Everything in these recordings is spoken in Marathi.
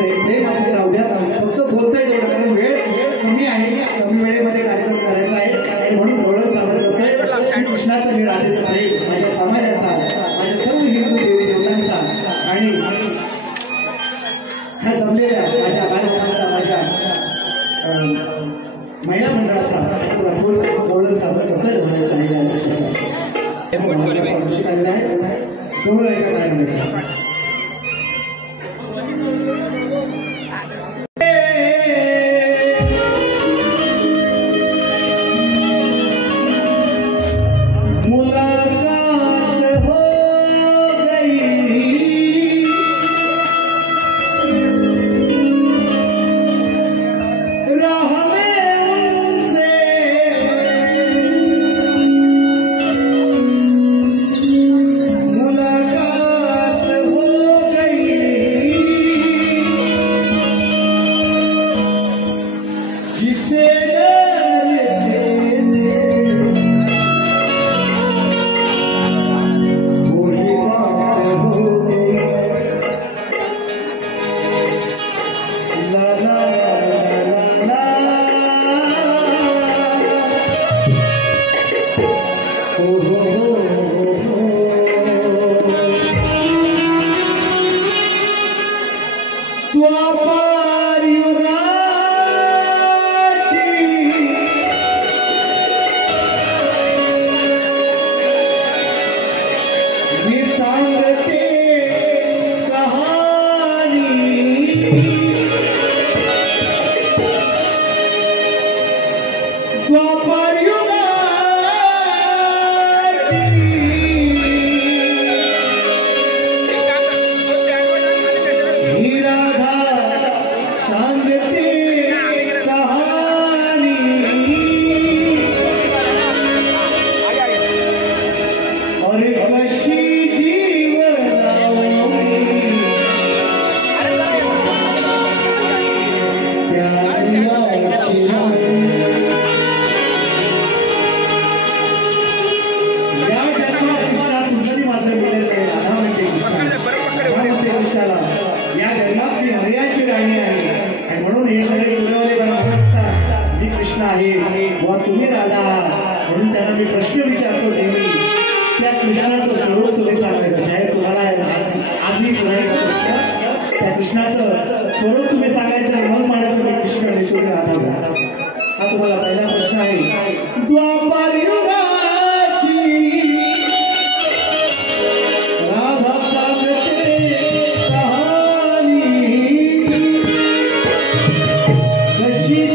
तुमचं एक प्रेम असं राहू द्या. फक्त बोलताय तेवढं, कारण वेळ कमी आहे. कमी वेळेमध्ये कार्यक्रम करायचा आहे म्हणून ओळख सादर करतोय. श्री कृष्णाचा मी राधेचा प्रेम माझ्या समाजाचा, माझ्या सर्व हिंदू देवी देवतांचा आणि ह्या जमलेल्या माझ्या बालकांचा, माझ्या महिला मंडळाचा ओळख सादर करतोय. म्हणायचं आहे या दिवसाचा आलेला आहे. गौरव एका काय म्हणायचं. तुम्ही राधा म्हणून त्यांना मी प्रश्न विचारतो नेहमी. त्या कृष्णाचं स्वरूप तुम्ही सांगायचं. शाळेत तुम्हाला आजही प्रश्न, त्या कृष्णाचं स्वरूप तुम्ही सांगायचं आणि मग म्हणायचं मी कृष्ण आणि तुम्ही राधा. हा तुम्हाला पहिला प्रश्न आहे. द्वापार युगाची राधा सांगते कहाणी, कशी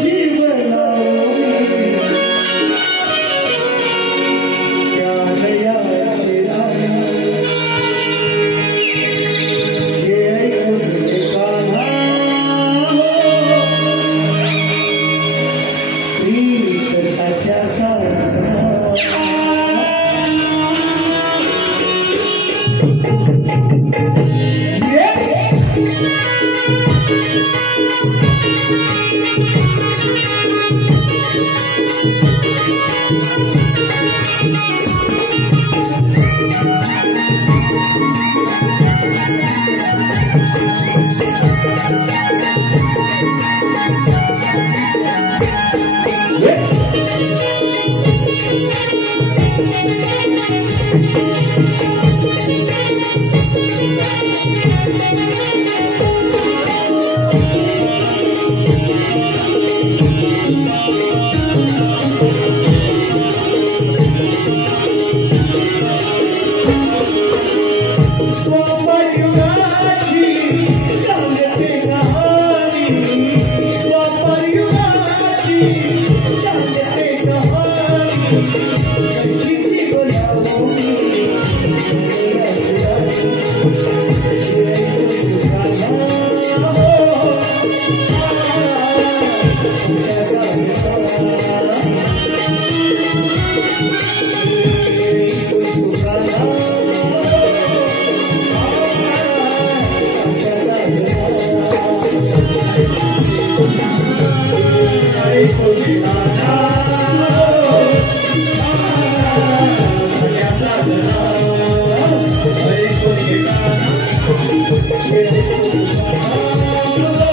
Thank you.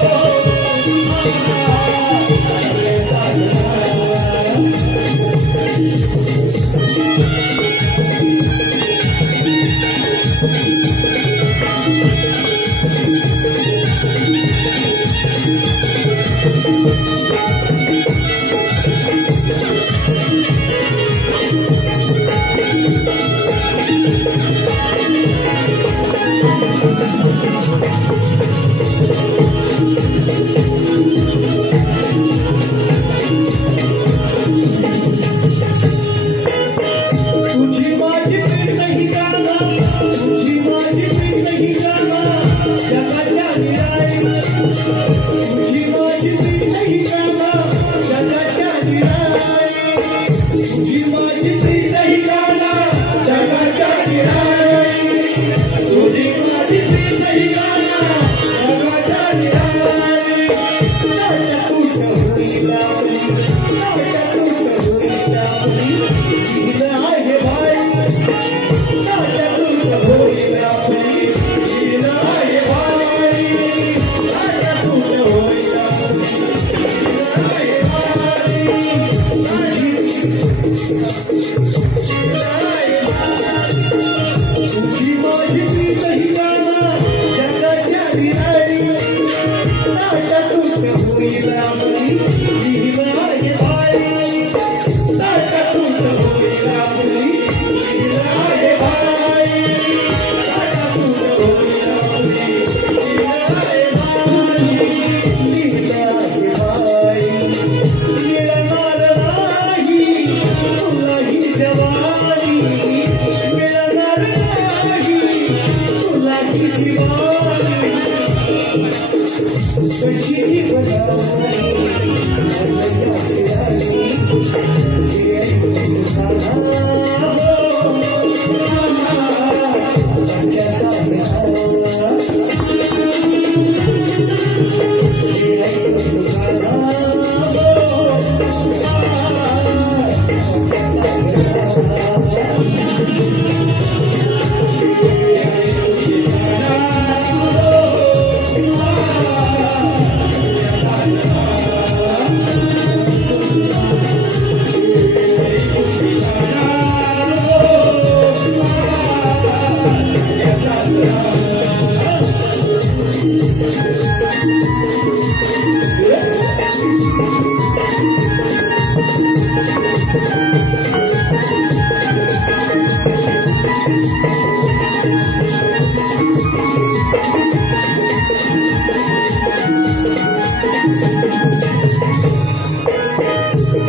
तुझी माझी प्रीत ही गाना जगाच्या निराळी, तुझी माझी प्रीत ही गाना जगाच्या निराळी, तुझी माझी प्रीत ही गाना जगाच्या निराळी. नाट्य तुझ्या होईल आपली, नाट्य तुझ्या होईल आपली, गीत आहे बाई. नाट्य तुझ्या होईल आपली, गीत आहे बाई. नाट्य तुझ्या होईल आपली, गीत आहे बाई. तुझी माझी प्रीत ही गाना जगाच्या निराळी, नाट्य तुझ्या होईल आपली, गीत आहे बाई. नाट्य तुझ्या होईल आपली, गीत आहे बाई. नाट्य तुझ्या होईल आपली, गीत आहे बाई. गीत आहे बाई. मिळणार नाही तुला ही जवानी, मिळणार नाही तुला ही दिवाणी. कशी जीवनाची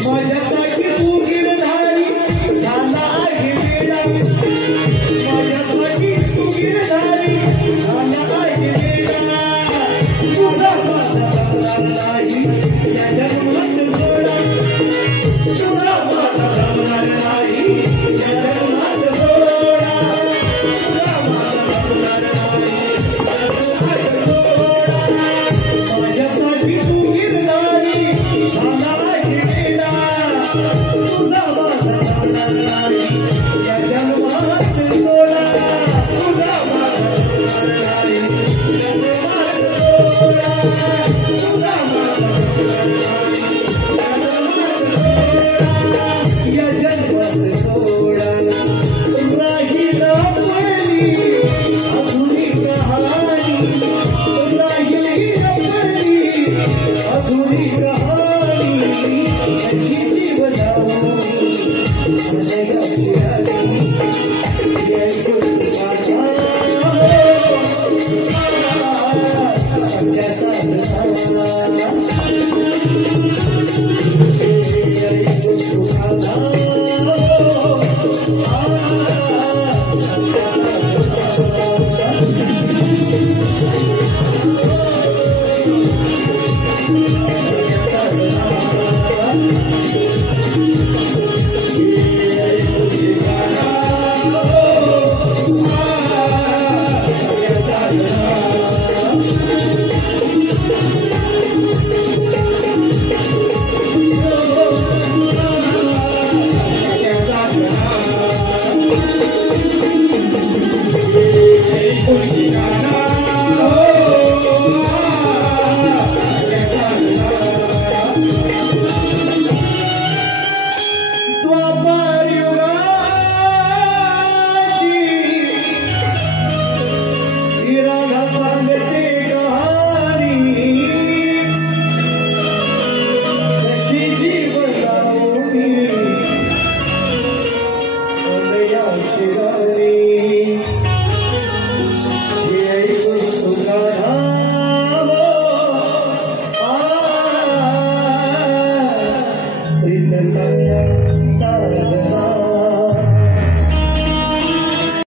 माझ्यासाठी तू गिरधारी झाला आहे वेडा, माझ्यासाठी तू गिरधारी झाला आहे वेडा. तुझा माझा जमणार नाही या जन्मात सोडा, तुझा माझा जमणार नाही या जन्मात सोडा, तुझा माझा जमणार नाही या जन्मात सोडा. माझ्यासाठी तू गिरधारी झाला आहे वेडा, तुझा माझा जमणार नाही या जन्मात सोडा, तुझा माझा जमणार नाही या जन्मात सोडा, तुझा माझा जमणार नाही या जन्मात सोडा. राहील आपली अधुरी कहाणी, राहील आपली अधुरी कहाणी. अशी जीवनावरी जगाची राणी, सत्याचा